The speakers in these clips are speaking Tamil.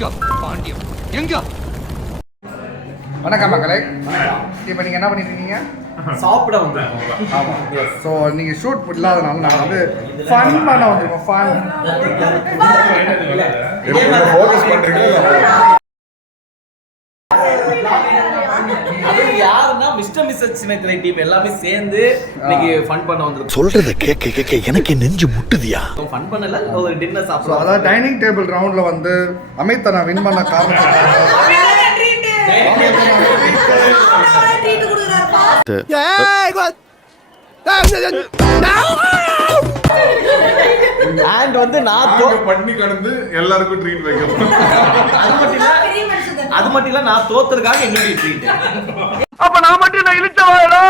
எங்க பாண்டியம் எங்க? வணக்கம் மக்களே. இப்போ நீங்கள் என்ன பண்ணிட்டு இருக்கீங்க? சாப்பிட வந்திருக்கோம். ஆமாம். ஸோ நீங்கள் ஷூட் இல்லாதனால நாங்கள் வந்து ஃபன் பண்ண வந்திருக்கோம். ஃபன் ஃபோக்கஸ் பண்ணுறீங்க. அது யாருன்னா மிஸ்டர் மிஸ்ஸஸ் சின்னத்திரை டீம் எல்லாமே சேர்ந்து இன்னைக்கு ஃபன் பண்ண வந்திருக்கோம். சொல்றத கேட்க கேட்க எனக்கு நெஞ்சு முட்டுதியா. ஃபன் பண்ணல, ஒரு டின்னர் ஸோ சாப்பிடுவோம். அதாவது டைனிங் டேபிள் ரவுண்டில் வந்து அமித் நான் வின் பண்ண காரணம் அண்ட் வந்து நான் பண்ணி கடந்து எல்லாருக்கும் ட்ரீட் வைக்கணும். அது மட்டும் இல்ல நான் தோத்துறதுக்காக என்னுடைய ட்ரீட். அப்ப நான் மட்டும் நான் இழுச்சவாடா.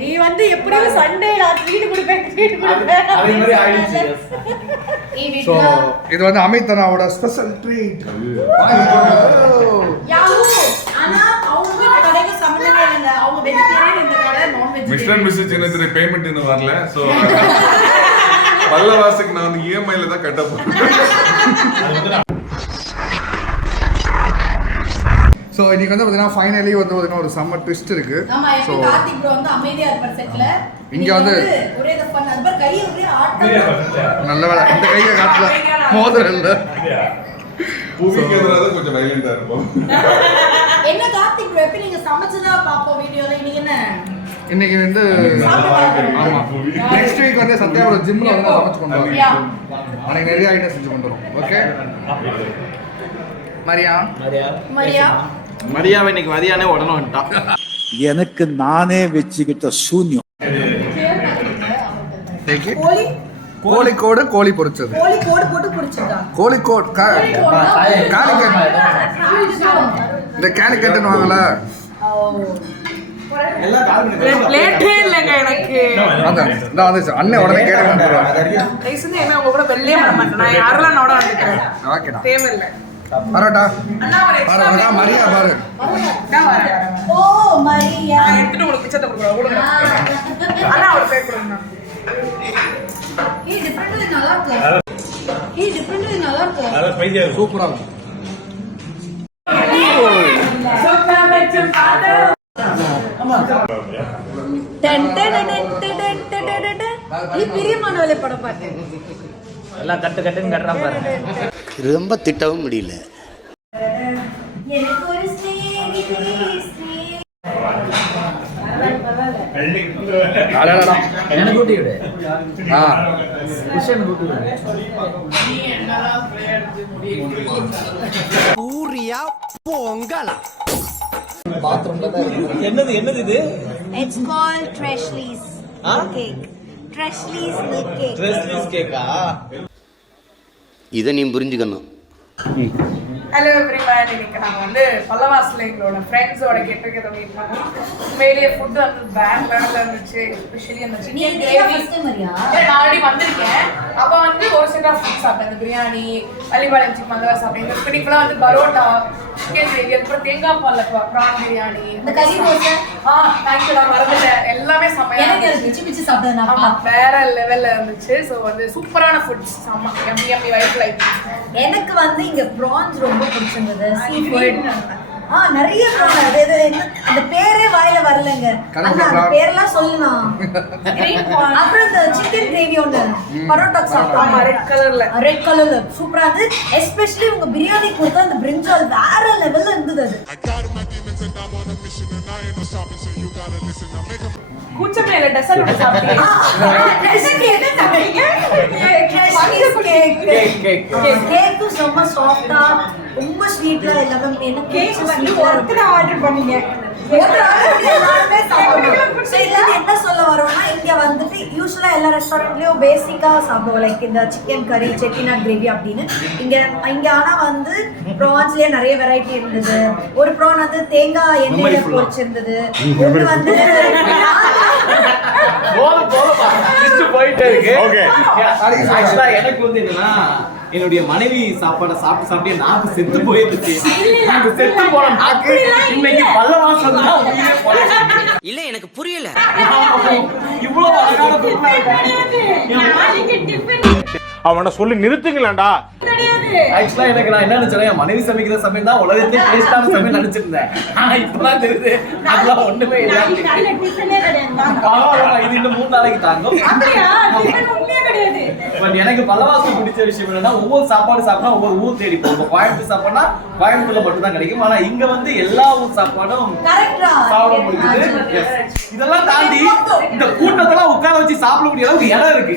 நீ வந்து எப்படியும் சண்டே நான் ட்ரீட் கொடுப்பேன். அதே மாதிரி ஆயிடுச்சு. ஸோ இது வந்து அமித் அண்ணாவோட ஸ்பெஷல் ட்ரீட். ஆனா அவங்க கடைக்கு சம்பந்தமே இல்ல. அவங்க வெஜிடேரியன், இந்த கடை நான் வெஜிடேரியன். மிஸ்டர் மிஸ்ஸஸ் சின்னத்திரை பேமெண்ட் இன்னும் வரல. ஸோ பல்லவாசுக்கு நான் வந்து இஎம்ஐல தான் கட்ட போறேன். ஸோ இன்னைக்கு வந்து பார்த்தீங்கன்னா ஃபைனலி வந்து பார்த்தீங்கன்னா ஒரு சம்மர் ட்விஸ்ட் இருக்கு. ஆமா, இப்போ கார்த்திக் ப்ரோ வந்து அமைதியா இருப்பார் செட்ல. இங்க வந்து ஒரே த ஃபன் நம்பர் கையை ஒரே ஆட்டம். நல்ல வேலை இந்த கையை காட்டல, மோதிரம் இல்லை. பூமிக்கு எதிராக கொஞ்சம் வைலண்டா இருப்போம். என்ன கார்த்திக் ப்ரோ எப்ப நீங்க சமைச்சதா பாப்போம் வீடியோல. இன்னைக்கு என்ன? இன்னைக்கு வந்து ஆமா, நெக்ஸ்ட் வீக் வந்து சத்யாவோட ஜிம்ல வந்து சமைச்சு கொண்டு வரோம். அன்னைக்கு நிறைய ஐட்டம் செஞ்சு கொண்டு வரோம். ஓகே மரியா மரியாவை இன்னைக்கு மரியானே உடனே வந்துட்டான். எனக்கு நானே வச்சுக்கிட்ட சூன்யம். கோழி கோழிக்கோடு கோழி பொரிச்சது. கோழிக்கோடு போட்டு பொரிச்சிருக்கா. கோழிக்கோடு காலிக்கட். இந்த கேலிக்கட்டுன்னு வாங்கல. எல்லாம் கால் பண்ணி பிளேட்டே இல்லங்க எனக்கு. அதான் இந்த வந்து அண்ணன் உடனே கேட்க வந்துடுவாங்க. ரைஸ்னு என்ன உங்க கூட வெள்ளையே பண்ண மாட்டேன். நான் யாரெல்லாம் நோட வந்துக்கிறேன். ஓகேடா, தேவையில்லை. பரோட்டா அண்ணா ஒரு பாரு வரடா மரியா பாரு. நான் வரேன். ஓ மரியா, நான் எடுத்துட்டு உங்களுக்கு கிச்சத்தை கொடுக்குறேன். அண்ணா ஒரு பேக் கொடுங்க. ஏய் டிஃபரெண்ட் நல்லா இருக்கு. ஏய் டிஃபரெண்ட் நல்லா இருக்கு. சூப்பரா இருக்கும். நீ பிரியமானவளே படம் பாட்டு. எல்லாம் கட்டு கட்டுன்னு கட்டுறான் பாருங்க. ரொம்ப திட்டவும் முடியல. எனக்கு ஒரு ஸ்நேகிதி அடடா என்ன கூட்டி விடு. ஆ குஷன் கூட்டி விடு. பூரியா பொங்கலா. என்னது என்னது இது? It's called Treshleys cake. Treshleys milk cake. ட்ரெஸ்லீஸ் கேக்கா? இதை நீ புரிஞ்சுக்கணும். Hello everyone. இன்னைக்கு நாங்கள் வந்து பல்லவாசில் எங்களோட ஃப்ரெண்ட்ஸோட கெட் டுகெதர் மீட் பண்ணோம். உண்மையிலேயே ஃபுட்டு வந்து பேங்க்ல இருந்துச்சு. எஸ்பெஷலி அந்த நீ சிக்கன் இந்த கிரேவி. ஃபர்ஸ்ட் மரியா? நான் ஆல்ரெடி வந்திருக்கேன். அப்போ வந்து ஒரு செட் ஆஃப் ஃபுட் சாப்பிட்டேன். அந்த பிரியாணி, பள்ளிப்பாளையம் சிக்கன் அந்த மாதிரி சாப்பிட்டேன். இந்த பிடிக்கலாம் வந்து பரோட்டா, சிக்கன் கிரேவி, அதுக்கப்புறம் தேங்காய் பால்ல ப்ரான் பிரியாணி, இந்த கறி தோசை. தேங்க்யூ, நான் மறந்துட்டேன். எல்லாமே செம்மையா எனக்கு இருந்துச்சு. பிச்சு பிச்சு சாப்பிட்டேன் நான். ஆமா, வேற லெவல்ல இருந்துச்சு. ஸோ வந்து சூப்பரான ஃபுட்ஸ். செம்ம எம்மி எம்மி வைஃப் லைஃப். எனக்கு வந்து இங்க ப்ரான்ஸ் ரொம்ப பிடிச்சிருந்தது. சீ ஃபுட் நிறைய ப்ரான். அது என்ன அந்த பேரே வாயில வரலங்க. அண்ணா அந்த பேரெல்லாம் சொல்லுனா. அப்புறம் இந்த சிக்கன் கிரேவி ஒன்று பரோட்டா சாப்பிட்டோம். ரெட் கலர்ல சூப்பரா இருந்தது. எஸ்பெஷலி உங்க பிரியாணி கொடுத்த அந்த பிரிஞ்சால் வேற லெவல்ல இருந்தது. கூச்சமே இல்ல. டெசர்ட் சாப்பிட்டீங்க? கேக்கும் ரொம்ப சாஃப்டா, ரொம்ப ஸ்வீட்டா எல்லாமே. எனக்கு கேக் வந்து ஒருத்தர ஆர்டர் பண்ணீங்க. என்ன சொல்ல வரோம்னா, இங்க வந்துட்டு யூஸ்வலா எல்லா ரெஸ்டாரண்ட்லயும் பேசிக்கா சாப்பிடுவோம். லைக் இந்த சிக்கன் கறி, செட்டிநாட் கிரேவி அப்படின்னு. இங்க ஆனா வந்து ப்ரான்ஸ்லயே நிறைய வெரைட்டி இருந்தது. ஒரு ப்ரான் வந்து தேங்காய் எண்ணெயில பொரிச்சிருந்தது. ஒன்று வந்து போயிட்டே இருக்கு. ஓகே. ஆக்சுவலா எனக்கு வந்து என்னன்னா, என்னுடைய மனைவி சாப்பாடை சாப்பிட்டு சாப்பிட்டு நாக்கு செத்து போயிருச்சு. அந்த செத்து போன நாக்கு இன்னைக்கு பல்லவாசல் தான் உயிரே போயிடுச்சு. இல்ல எனக்கு புரியல. இவ்வளவு அழகான நாளைக்கு டிஃபன் அவனை சொல்லி நிறுத்துங்களேன்டா. கிடையாது. ஆக்சுவலா எனக்கு நான் என்ன நினைச்சேன், என் மனைவி சமைக்கிற சமையல் தான் உலகத்திலே டேஸ்டான சமையல் நினைச்சிருந்தேன். ஆனா இப்பதான் தெரியுது அதெல்லாம் ஒண்ணுமே இல்லை. பரவாயில்ல, இது இன்னும் 3 நாளைக்கு தாங்கும். பட் எனக்கு பல்லவாசம் பிடிச்ச விஷயம் என்னன்னா, ஒவ்வொரு சாப்பாடு சாப்பிட்டா ஒவ்வொரு ஊர் தேடி போகும். கோயம்புத்தூர் சாப்பாடுனா கோயம்புத்தூர்ல மட்டும் தான் கிடைக்கும். ஆனா இங்க வந்து எல்லா ஊர் சாப்பாடும் சாப்பிட முடியுது. Yes. இதெல்லாம் தாண்டி இந்த கூட்டத்தெல்லாம் உட்கார வச்சு சாப்பிடக்கூடிய அளவுக்கு இடம் இருக்கு.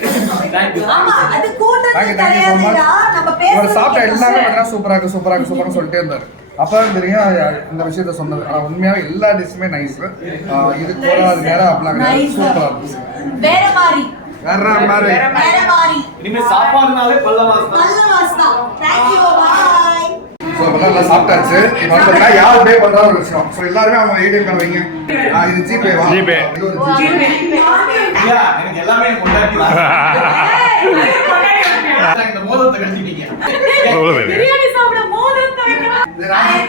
தேங்க்யூ. ஆமா, அது கூட்டத்துல Thank you so much. கிடையாதுடா. நம்ம இவர் பேசுறது சாப்பிட்ட எல்லாமே பார்த்தீங்கன்னா சூப்பராக சொல்லிட்டே இருந்தாரு. அப்பதான் தெரியும் இந்த விஷயத்த சொன்னது. ஆனா உண்மையாவே எல்லா டிஷ்ஷுமே நைஸ். இது கூட அது நேரம் அப்படிலாம் கிடையாது. சூப்பரா இருந்துச்சு. வேற மாதிரி இனிமே சாப்பாடுனாலே பல்லவாசம். Thank you, bye. ஸோ நல்லா சாப்பிட்டாச்சு. இப்போ பார்த்தீங்கன்னா யார் பே பண்ணுற ஒரு விஷயம். ஸோ எல்லாருமே அவங்க ஏடிஎம் கார்டு வைங்க. இது ஜிபே வா. ஜிபே. இது ஒரு ஜிபே. ஐயா, எனக்கு எல்லாமே கொண்டாடிக்கலாம். இந்த மோதிரத்தை கட்டிட்டீங்க. பிரியாணி சாப்பிட மோதிரத்தை வைக்கலாம். இது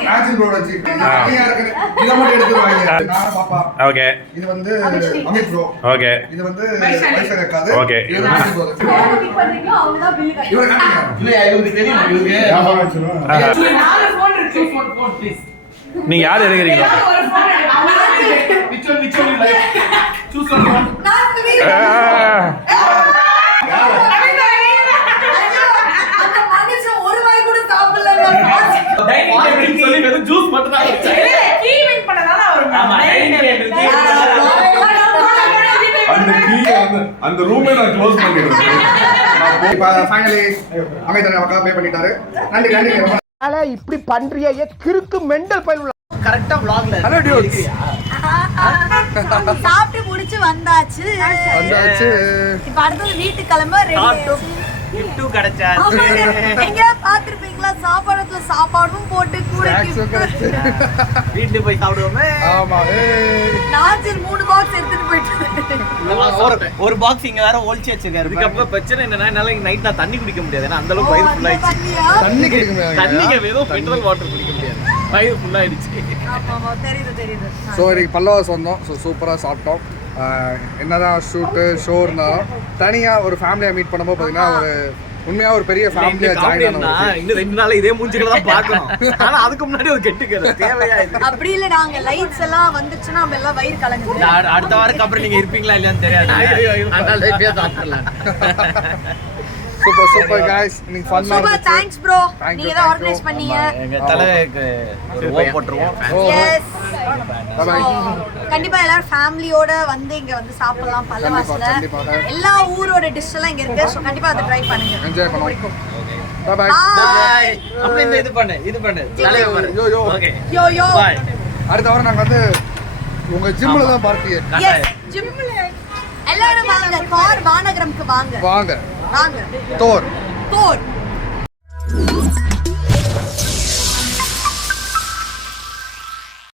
ராஜன் ப்ரோட ஜிபே. நீங்க இருக்குது. இதை மட்டும் எடுத்துருவாங்க. நான் பாப்பா. ஓகே. இது வந்து அமித் ப்ரோ. ஓகே. இது வந்து வைஷர் இருக்காது. ஓகே. இது ராஜன் ப்ரோ. யாரை பிக் பண்றீங்களோ அவங்க தான் பில் கட்டணும். இவர் காட்டுங்க. இல்லையா, இவருக்கு தெரியும். இவருக்கு ஞாபகம் வச்சிருவோம். 4 ஃபோன் இருக்கு. Phone please. நீங்க யார் எடுக்கிறீங்க? ஒரு ஃபோன் எடுங்க. அவங்க which one like? Choose one. அந்த மனுஷன் ஒரு வாய் கூட சாப்பிடல. டைனிங் டேபிள் சொல்லி வெறும் ஜூஸ் மட்டும் தான் வச்சாங்க. கீ வின் பண்ணதால அவர் ஆமா, டைனிங் டேபிள் அந்த ரூமே நான் க்ளோஸ் பண்ணிடுறேன். இப்போ ஃபைனலி அமித் நமக்காக பே பண்ணிட்டாரு. நன்றி. இப்படி பண்றியே கிறுக்கு மெண்டல் பயிர் கரெக்ட்டா vlogல. Hello dudes. சாப்பிட்டு முடிச்சு வந்தாச்சு. இப்ப அடுத்தது வீட்டுக்கு கிளம்ப ரெடி. gift கிடைச்சாச்சு. எங்க பாத்துருப்பீங்களா, சாப்பாடுல சாப்பாடும் போட்டு கூட வீட்டுக்கு போய் சாப்பிடுவோமே. ஆமா. நாஜில் 3 பாக்ஸ் எடுத்துட்டு போயிட்டு ஒரு பாக்ஸ் இங்க வேற ஒளிச்சு வச்சிருக்காரு. இதுக்கப்புறம் பிரச்சனை என்னன்னா, என்னால நைட் நான் தண்ணி குடிக்க முடியாது. ஏன்னா அந்த அளவுக்கு வயிறு ஃபுல் ஆயிடுச்சு. தண்ணி குடிக்குமே. தண்ணிங்க வெறும் மினரல் வாட்டர் குடிக்க முடியாது. வயிறு ஃபுல் ஆயிடுச்சு. ஆமா தெரியுது. ஸோ இன்னைக்கு பல்லவாஸ் வந்தோம். ஸோ சூப்பராக சாப்பிட்டோம். என்னதான் ஷூட்டு ஷோ இருந்தாலும் தனியாக ஒரு ஃபேமிலியாக மீட் பண்ணும்போது பார்த்தீங்கன்னா ஒரு உண்மையாக ஒரு பெரிய ஃபேமிலியாக ஜாயின் ஆனோம். இன்னும் 2 நாள் இதே மூஞ்சிகளை தான் பார்க்கணும். ஆனா அதுக்கு முன்னாடி ஒரு கெட்டுக்கிறது தேவையா இது? அப்படி இல்ல, நாங்க லைட்ஸ் எல்லாம் வந்துச்சுன்னா நம்ம எல்லாம் வயிறு கலங்குது. அடுத்த வாரத்துக்கு அப்புறம் நீங்க இருப்பீங்களா இல்லையான்னு தெரியாது. அதனால இப்பயே சாப்பிடலாம். Super guys. இன்னைக்கு ஃபன்னா சூப்பர். இருந்துச்சு. Thanks bro. Thank you, நீங்க தான் ஆர்கனைஸ் பண்ணீங்க. எங்க தலைக்கு ஒரு ஓ போட்டுருவோம். எஸ். Bye bye. கண்டிப்பா எல்லாரும் ஃபேமிலியோட வந்து இங்க வந்து சாப்பிடலாம் பல்லவாஸ்ல. கண்டிப்பா. எல்லா ஊரோட டிஷ் எல்லாம் இங்க இருக்கு. சோ கண்டிப்பா அதை ட்ரை பண்ணுங்க. என்ஜாய் பண்ணுவோம். Bye bye. பை. அப்படியே இந்த இது பண்ணு. தலைவர். யோ. ஓகே. யோ. பை. அடுத்த வாரம் நாங்க வந்து உங்க ஜிம்ல தான் பார்ட்டியே. எஸ். ஜிம்ல எல்லாரும் வாங்க. கார் வானகரம்க்கு வாங்க. வாங்க. வாங்க. தோர்.